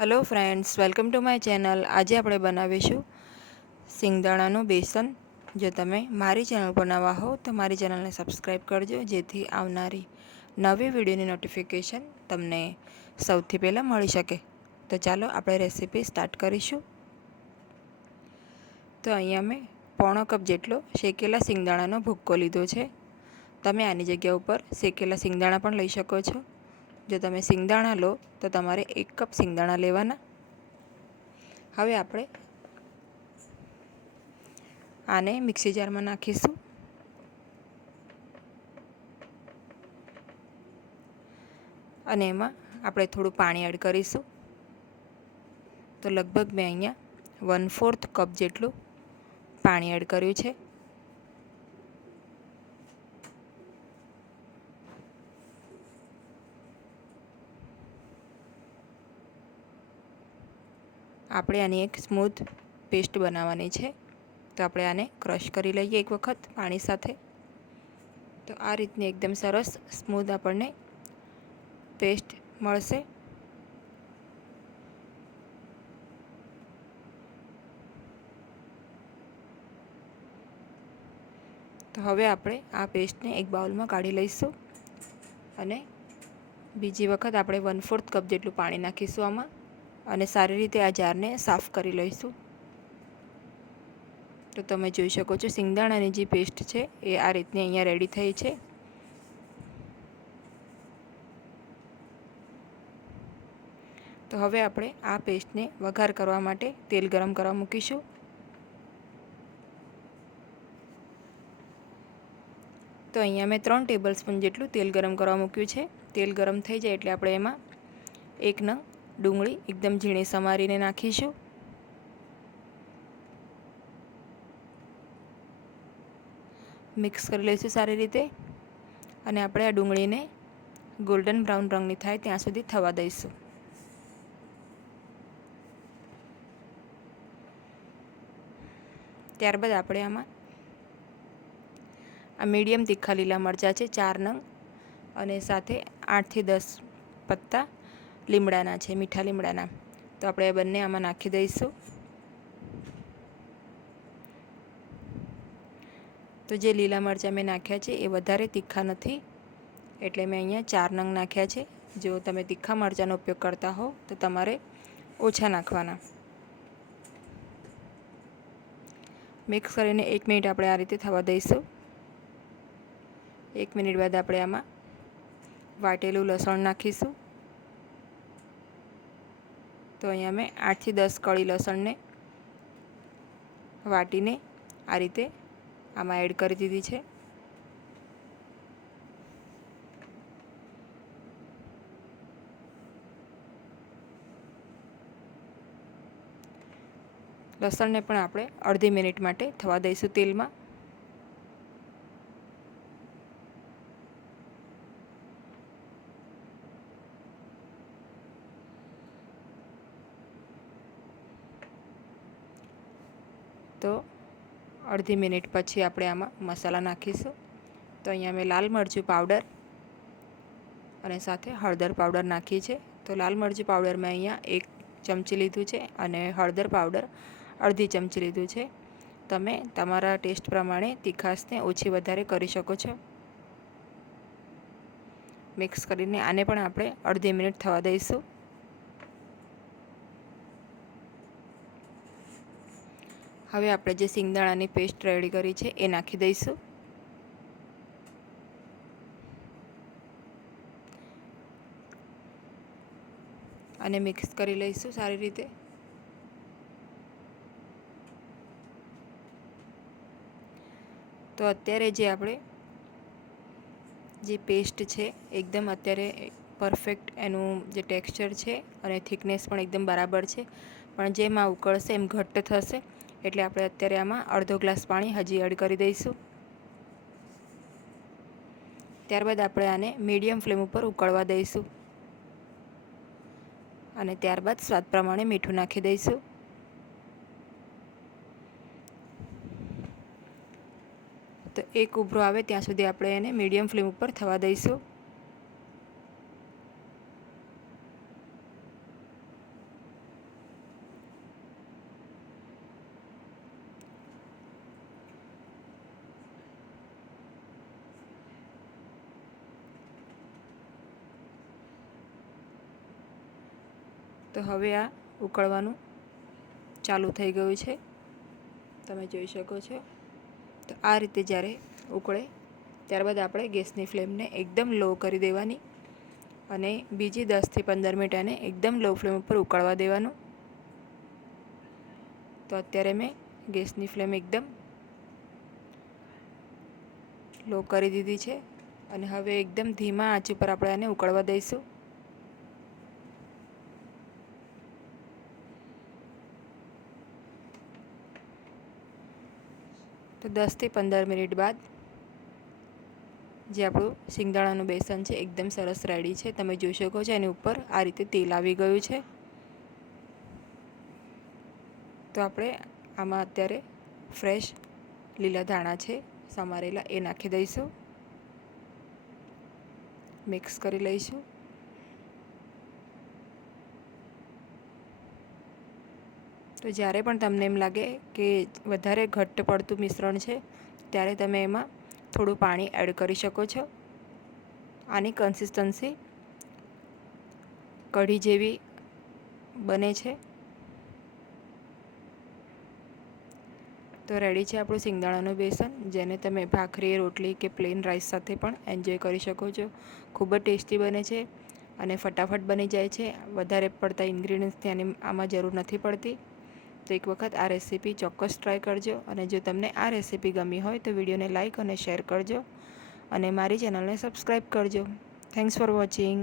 Hello friends welcome to my channel આજે આપણે બનાવીશું સિંગદાણાનું બેસન. જો તમે મારી ચેનલ પર નવા હો, તો મારી ચેનલને સબસ્ક્રાઈબ કરજો, જેથી આવનારી નવી વિડીયોની નોટિફિકેશન તમને સૌથી પહેલાં મળી શકે. તો ચાલો આપણે રેસીપી સ્ટાર્ટ કરીશું. તો અહીંયા મેં પોણો કપ જેટલો શેકેલા સિંગદાણાનો ભૂક્કો લીધો છે. તમે આની જગ્યા ઉપર શેકેલા સિંગદાણા પણ લઈ શકો છો. જો તમે સિંગદાણા લો, તો તમારે એક કપ સિંગદાણા લેવાના. હવે આપણે આને મિક્સી જારમાં નાખીશું. અને એમાં આપણે થોડું પાણી એડ કરીશું. તો લગભગ મેં અહીંયા વન ફોર્થ કપ જેટલું પાણી એડ કર્યું છે. આપણે આની એક સ્મૂથ પેસ્ટ બનાવવાની છે. તો આપણે આને ક્રશ કરી લઈએ એક વખત પાણી સાથે. તો આ રીતની એકદમ સરસ સ્મૂથ આપણને પેસ્ટ મળશે. તો હવે આપણે આ પેસ્ટને એક બાઉલમાં કાઢી લઈશું અને બીજી વખત આપણે વન ફોર્થ કપ જેટલું પાણી નાખીશું આમાં. અને સારી રીતે આ જારને સાફ કરી લઈશું. તો તમે જોઈ શકો છો સિંગદાણાની જે પેસ્ટ છે એ આ રીતની અહીંયા રેડી થઈ છે. તો હવે આપણે આ પેસ્ટને વઘાર કરવા માટે તેલ ગરમ કરવા મૂકીશું. તો અહીંયા મેં ત્રણ ટેબલ સ્પૂન જેટલું તેલ ગરમ કરવા મૂક્યું છે. તેલ ગરમ થઈ જાય એટલે આપણે એમાં એક નંગ ડુંગળી એકદમ ઝીણી સમારીને નાખીશું. મિક્સ કરી લઈશું સારી રીતે. અને આપણે આ ડુંગળીને ગોલ્ડન બ્રાઉન રંગની થાય ત્યાં સુધી થવા દઈશું. ત્યારબાદ આપણે આમાં આ મીડિયમ તીખા લીલા મરચાં છે, ચાર નંગ અને સાથે આઠથી દસ પત્તા લીમડાના છે, મીઠા લીમડાના. તો આપણે એ બંને આમાં નાખી દઈશું. તો જે લીલા મરચાં મેં નાખ્યા છે એ વધારે તીખા નથી. એટલે મેં અહીંયા ચાર નંગ નાખ્યા છે. જો તમે તીખા મરચાંનો ઉપયોગ કરતા હો, તો તમારે ઓછા નાખવાના. મિક્સ કરીને એક મિનિટ આપણે આ રીતે થવા દઈશું. એક મિનિટ બાદ આપણે આમાં વાટેલું લસણ નાખીશું. તો અહીંયા મેં આઠથી દસ કળી લસણને વાટીને આ રીતે આમાં એડ કરી દીધી છે. લસણને પણ આપણે અડધી મિનિટ માટે થવા દઈશું તેલમાં. તો અડધી મિનિટ પછી આપણે આમાં મસાલા નાખીશું. તો અહીંયા મેં લાલ મરચું પાવડર અને સાથે હળદર પાવડર નાખી છે. તો લાલ મરચું પાવડર મેં અહીંયા એક ચમચી લીધું છે અને હળદર પાવડર અડધી ચમચી લીધું છે. તમે તમારા ટેસ્ટ પ્રમાણે તીખાશને ઓછી વધારે કરી શકો છો. મિક્સ કરીને આને પણ આપણે અડધી મિનિટ થવા દઈશું. હવે આપણે જે સિંગદાણાની પેસ્ટ રેડી કરી છે, એ નાખી દઈશું. અને મિક્સ કરી લઈશું સારી રીતે. તો અત્યારે જે આપણે જે પેસ્ટ છે, એકદમ અત્યારે પરફેક્ટ એનું જે ટેક્સચર છે અને થિકનેસ પણ એકદમ બરાબર છે. પણ જેમ આ ઉકળશે એમ ઘટ્ટ થશે. એટલે આપણે અત્યારે આમાં અડધો ગ્લાસ પાણી હજી એડ કરી દઈશું. ત્યારબાદ આપણે આને મીડિયમ ફ્લેમ ઉપર ઉકળવા દઈશું. અને ત્યારબાદ સ્વાદ પ્રમાણે મીઠું નાખી દઈશું. તો એક ઉભરો આવે ત્યાં સુધી આપણે એને મીડિયમ ફ્લેમ ઉપર થવા દઈશું. તો હવે આ ઉકળવાનું ચાલુ થઈ ગયું છે. તમે જોઈ શકો છો. તો આ રીતે જ્યારે ઉકળે, ત્યારબાદ આપણે ગેસની ફ્લેમને એકદમ લો કરી દેવાની અને બીજી દસથી પંદર મિનિટ આને એકદમ લો ફ્લેમ ઉપર ઉકળવા દેવાનું. તો અત્યારે મેં ગેસની ફ્લેમ એકદમ લો કરી દીધી છે અને હવે એકદમ ધીમા આંચ ઉપર આપણે આને ઉકળવા દઈશું. તો દસથી પંદર મિનિટ બાદ જે આપણું શિંગદાણાનું બેસન છે, એકદમ સરસ રેડી છે. તમે જોઈ શકો છો એની ઉપર આ રીતે તેલ આવી ગયું છે. તો આપણે આમાં અત્યારે ફ્રેશ લીલા ધાણા છે, સમારેલા, એ નાખી દઈશું. મિક્સ કરી લઈશું. તો જ્યારે પણ તમને એમ લાગે કે વધારે ઘટ્ટ પડતું મિશ્રણ છે, ત્યારે તમે એમાં થોડું પાણી એડ કરી શકો છો. આની કન્સિસ્ટન્સી કઢી જેવી બને છે. તો રેડી છે આપણું સિંગદાણાનું બેસન, જેને તમે ભાખરી, રોટલી કે પ્લેન રાઈસ સાથે પણ એન્જોય કરી શકો છો. ખૂબ જ ટેસ્ટી બને છે અને ફટાફટ બની જાય છે. વધારે પડતા ઇન્ગ્રીડિયન્ટ્સની આની આમાં જરૂર નથી પડતી. તો એક વખત આ રેસીપી ચોક્કસ ટ્રાય કરજો અને જો તમને આ રેસીપી ગમી હોય તો વિડીયોને લાઇક અને શેર કરજો અને મારી ચેનલને સબસ્ક્રાઈબ કરજો. Thanks for watching